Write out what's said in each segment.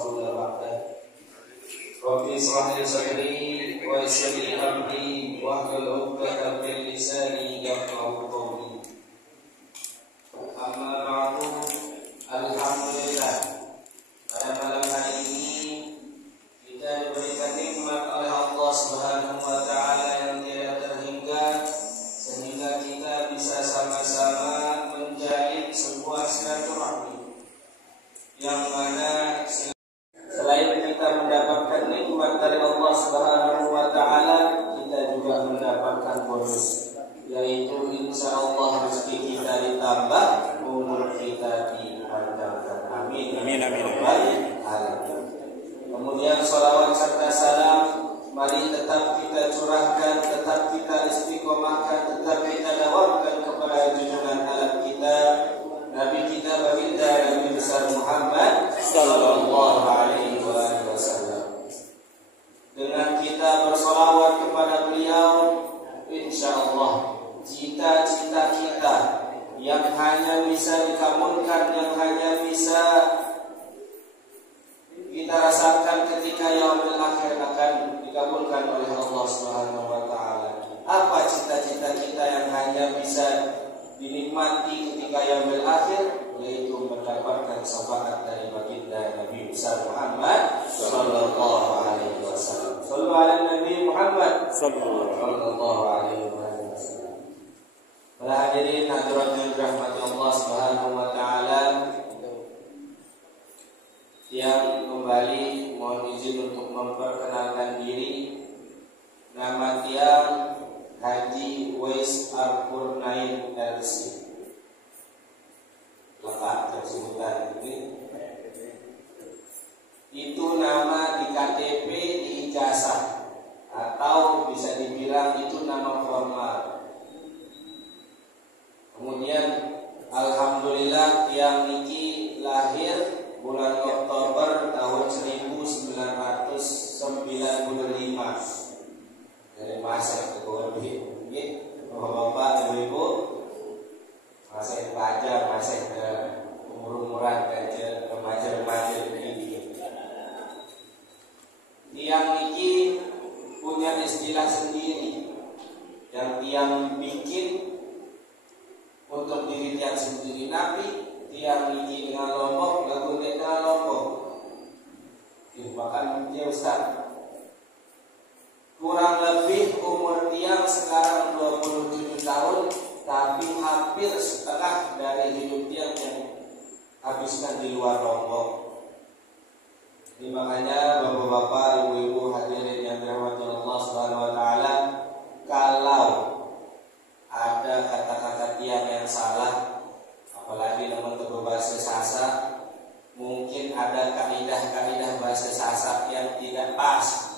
rasul ba'da. Rabbi ishrah li sadri wa yassir li amri wahlul 'uqdatam min lisani yafqahu qawli. Amma ba'du. Alhamdulillah, pada malam hari ini kita diberikan nikmat oleh Allah Subhanahu wa taala yang tidak terhingga, sehingga kita bisa sama-sama menjalin sebuah silaturahmi yang mana selain kita mendapatkan nikmat dari Allah Subhanahu wa taala, kita juga mendapatkan bonus, yaitu insyaallah rezeki kita ditambah, umur kita dipanjangkan. Amin. Amin. Kemudian sholawat serta salam mari tetap kita curahkan, tetap kita istiqomahkan, tetap kita dawamkan kepada junjungan alam kita, Nabi kita baginda Nabi besar Muhammad sallallahu alaihi wasallam. Dengan kita bersolawat kepada beliau, insyaallah cita-cita kita yang hanya bisa dikabulkan, yang hanya bisa kita rasakan ketika yaumul akhir akan dikabulkan oleh Allah Subhanahu wa taala. Apa cita-cita kita yang hanya bisa dinikmati ketika yaumul akhir, yaitu mendapatkan syafaat dari baginda Nabi besar Muhammad sallallahu alaihi wasallam. Shallu ala Nabi Muhammad sallallahu alaihi wasallam. Para hadirin hadirat yang dirahmati Allah Subhanahu wa taala, yang kembali mohon izin untuk memperkenalkan diri. Nama tiang Haji Uwais Al-Qurnain LC. Lengkap sebutan ini. Itu nama di KTP, di ijazah, atau bisa dibilang itu nama formal. Kemudian alhamdulillah tiang niki lahir bulan Oktober tahun 1995 dari masa keluarga. Bapak ibu masih pelajar, masih umur-umuran remaja ini. Tiang niki punya istilah sendiri yang tiang bikin untuk diri tiang sendiri. Nabi tiang niki dengan Lombok, lagu dengan Lombok. Bahkan dia Ustaz, kurang lebih umur tiang sekarang 27 tahun, tapi hampir setengah dari hidup tiang yang habiskan di luar Lombok. Jadi makanya bapak-bapak, ibu-ibu hadirin yang dirahmati Allah Subhanahu wa taala, kalau ada kata-kata tiang yang salah, apalagi dalam berbahasa Sasak, mungkin ada kaidah-kaidah bahasa Sasak yang tidak pas,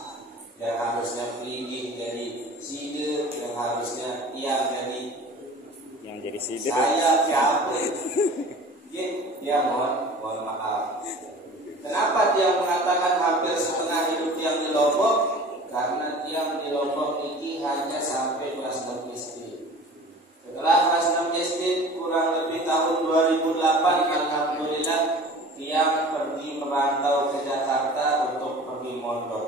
yang harusnya pelingin jadi side, yang harusnya tiang jadi side. Saya siapa? Ya mohon maaf. Kenapa tiang mengatakan hampir setengah hidup tiang di Lombok? Karena tiang di Lombok ini hanya sampai kelas 6 SD. Setelah kelas 6 SD kurang lebih tahun 2008, alhamdulillah tiang pergi merantau ke Jakarta untuk pergi mondok.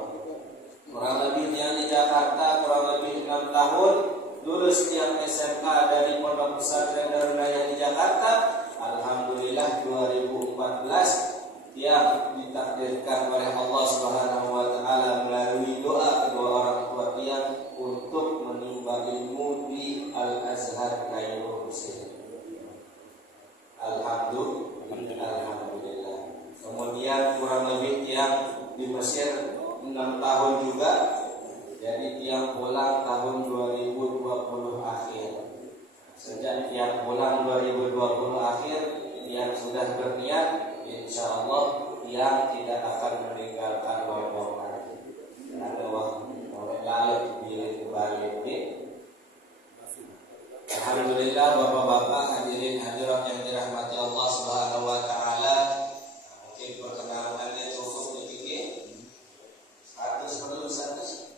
Kurang lebih tiang di Jakarta kurang lebih 6 tahun, lulus tiang SMK dari Pondok Pesantren Darul Hidayah di Jakarta. Alhamdulillah 2014 tiang ditakdirkan oleh Allah Subhanahu wa taala melalui doa kedua orang tua tiang untuk menimba ilmu di Al-Azhar Kairo Mesir. Alhamdulillah. Kemudian kurang lebih tiang di Mesir 6 tahun juga. Jadi tiang pulang tahun 2020 akhir. Sejak tiang pulang 2020 akhir, tiang sudah berniat insyaallah tiang tidak akan meninggalkan Lombok lagi. Ada lalu pilih balik. Alhamdulillah bapak-bapak hadirin hadirat yang dirahmati Allah Subhanahu wa taala. Mungkin perkenalannya cukup sedikit. 100 perlu 100.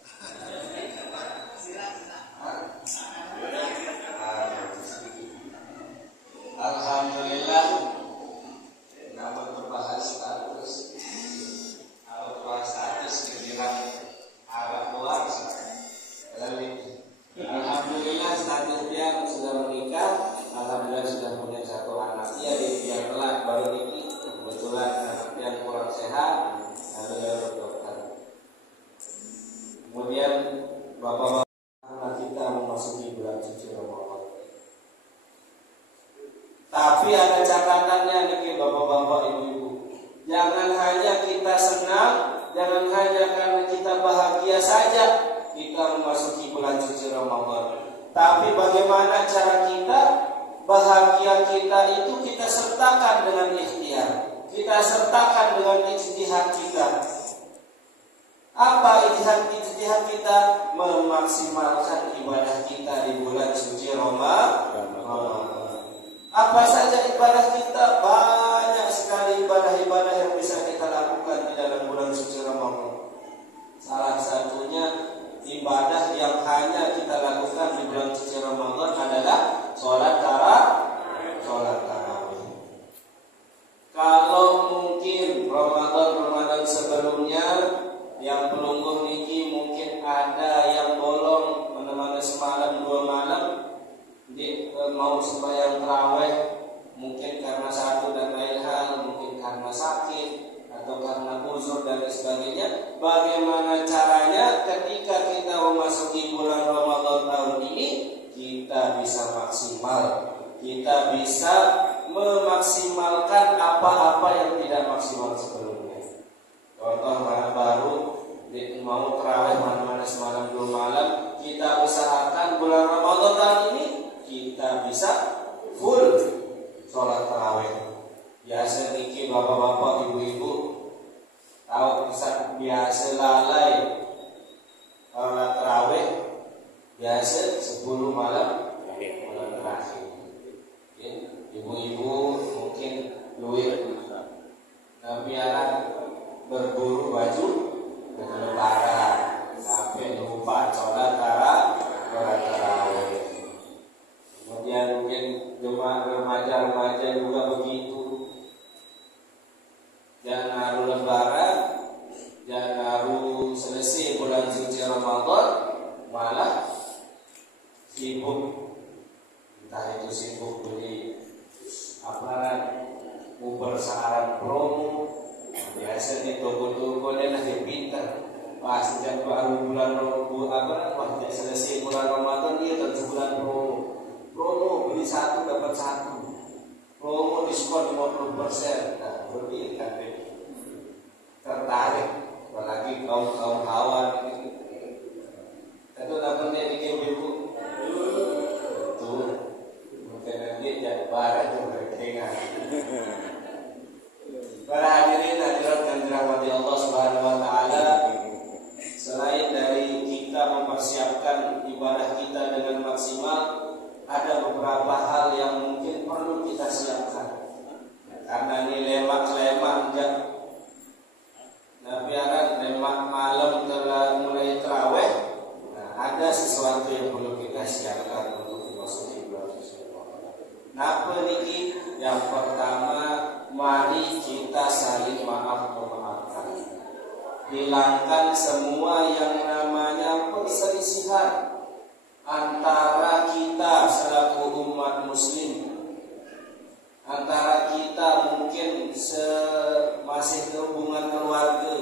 Alhamdulillah. Nama berbahas status Jangan hanya kita senang, jangan hanya karena kita bahagia saja kita memasuki bulan suci Ramadan. Tapi bagaimana cara kita bahagia kita itu kita sertakan dengan ikhtiar, kita sertakan dengan ijtihad kita. Apa ijtihad kita? Memaksimalkan ibadah kita di bulan suci Ramadan. Apa saja ibadah kita? Banyak sekali ibadah-ibadah yang bisa kita lakukan di dalam bulan suci Ramadan. Salah satunya ibadah yang hanya kita lakukan di bulan suci Ramadan adalah sholat tarawih. Kalau mungkin Ramadan sebelumnya yang pelungguh niki mungkin ada yang bolong menemani semalam 2 malam mau sembahyang tarawih, mungkin karena satu dan lain hal, mungkin karena sakit atau karena uzur dan sebagainya. Bagaimana caranya ketika kita memasuki bulan Ramadan tahun ini kita bisa maksimal, kita bisa memaksimalkan apa-apa yang tidak maksimal sebelumnya. Contoh baru mau tarawih mana-mana semalam 2 malam, kita usahakan bulan Ramadan tahun ini kita bisa full sholat tarawih. Biasa niki bapak-bapak, ibu-ibu tahu biasa lalai sholat tarawih biasa 10 malam terakhir. Ibu-ibu mungkin duit biaran berburu baju dengan lebaran sampai lupa sholat tarawih. Kemudian mungkin remaja juga begitu. Jangan naruh lebaran, jangan naruh selesai bulan suci Ramadan, malah sibuk. Entah itu sibuk beli aparat, bersaran promo. Biasa di toko-toko dan lagi pintar. Pas sejak baru bulan Ramadan, selesai bulan Ramadan dia tentu bulan promo beli 1 dapat 1, promo diskon 50%. Nah, berpikir kan tertarik, apalagi kaum kawan itu namanya bikin ibu itu mungkin nanti jadi barang itu berkenaan. Para hadirin yang dirahmati Allah Subhanahu wa taala, selain dari kita mempersiapkan ibadah kita dengan maksimal, ada beberapa hal yang mungkin perlu kita siapkan. Karena ini lemak enggak. Nah, biaran lemak malam telah mulai tarawih. Nah, ada sesuatu yang perlu kita siapkan untuk memasuki bulan suci Ramadan. Napa niki? Yang pertama, mari kita saling memaafkan. Hilangkan semua yang namanya perselisihan antara kita selaku umat muslim, antara kita mungkin masih hubungan keluarga.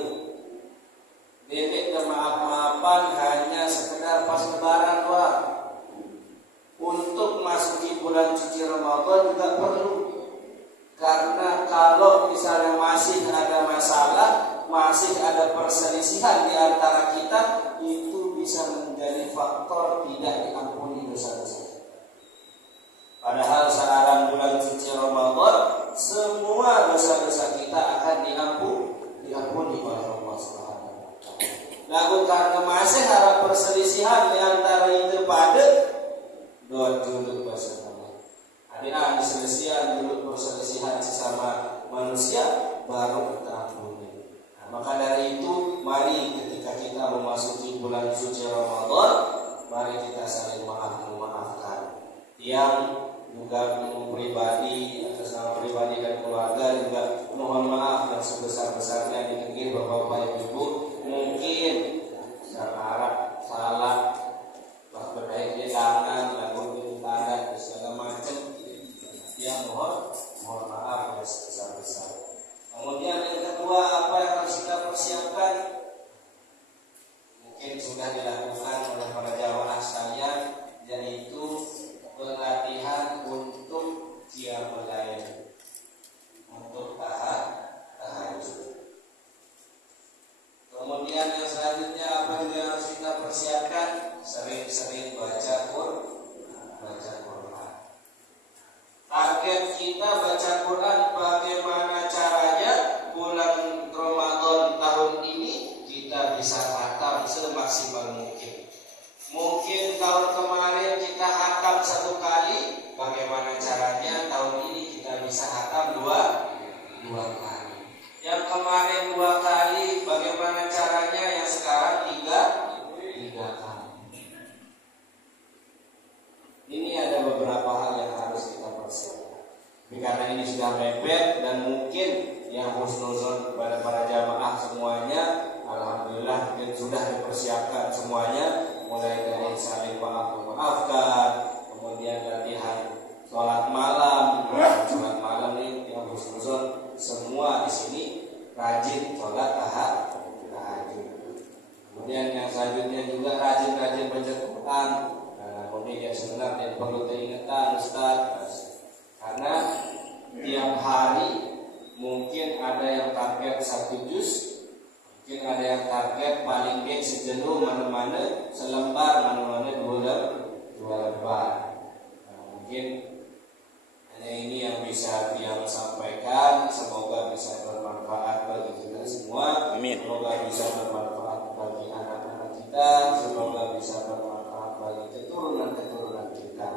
Dedek kemaaf-maafan hanya sekedar pas lebaran doang. Untuk masuki bulan suci Ramadan juga perlu. Karena kalau misalnya masih ada masalah, masih ada perselisihan di antara kita, itu bisa menjadi faktor tidak diampuni dosa-dosa. Padahal sekarang bulan suci Ramadan, semua dosa-dosa kita akan diampuni oleh Allah Subhanahu wa taala. Lalu karena masih ada perselisihan di antara itu pada doa dulu bersama. Ada perselisihan dulu, perselisihan sesama manusia baru kita ampuni. Nah, maka dari itu, mari ketika kita memasuki bulan suci Ramadan, mari kita saling memaafkan. Yang juga pribadi, atas nama pribadi dan keluarga juga mohon maaf yang sebesar-besarnya di negeri bapak-bapak ibu. Mungkin secara Arab salah, berbaiknya jangan lalu tanda segala macam. Yang mohon maaf yang sebesar-besar. Kemudian yang kedua, apa yang harus kita persiapkan? Mungkin sudah dilakukan oleh para jamaah sekalian, yaitu pelatihan untuk qiyamul lail, untuk tahajud. Kemudian yang selanjutnya apa juga yang harus kita persiapkan? Sering-sering baca Quran. Target kita baca Quran, bagaimana caranya bulan Ramadan tahun ini kita bisa khatam semaksimal mungkin. Mungkin tahun kemarin kita khatam 1 kali, bagaimana caranya tahun ini kita bisa khatam dua kali. Yang kemarin 2 kali, bagaimana caranya yang sekarang 3 kali. Ini ada beberapa hal yang harus kita persiapkan. Karena ini sudah mepet dan mungkin yang husnuzon kepada para jamaah semuanya, alhamdulillah sudah dipersiapkan semuanya, mulai dari saling memaafkan, kemudian latihan sholat malam ini yang husnuzon semua di sini rajin sholat tahajud. Kemudian yang selanjutnya juga rajin baca Quran. Kemudian sebenarnya perlu diingatkan Ustaz, karena tiap hari mungkin ada yang target 1 juz, mungkin ada yang target paling baik sejenuh mana-mana selembar, mana-mana 2 lembar. Mungkin hanya ini yang bisa dia sampaikan. Semoga bisa bermanfaat bagi kita semua. Amin. Semoga bisa bermanfaat bagi anak-anak kita. Semoga bisa bermanfaat bagi keturunan kita.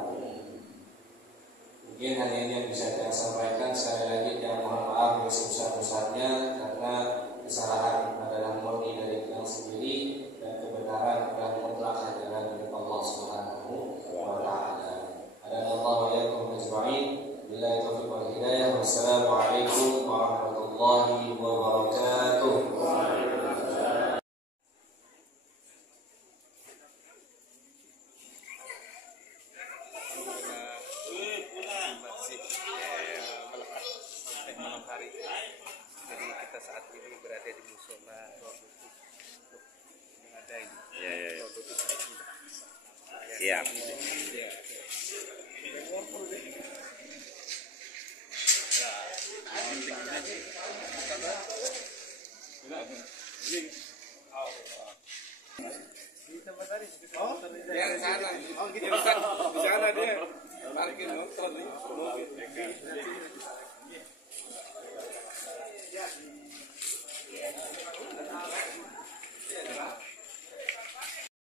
Mungkin hanya ini yang bisa saya sampaikan. Sekali lagi yang mohon maaf yang sebesar-besarnya, karena kesalahan adalah murni dari kita sendiri dan kebenaran adalah mutlak adalah dari Allah Subhanahu wa taala. Adallahu wa iyyakum ajma'in. Billahi taufiq wal hidayah. Wassalamualaikum warahmatullahi wabarakatuh. Jadi kita saat ini berada di musola yang ada ini. Siap. Yang sana. Oh, gitu. Di sana dia parkir motor nih.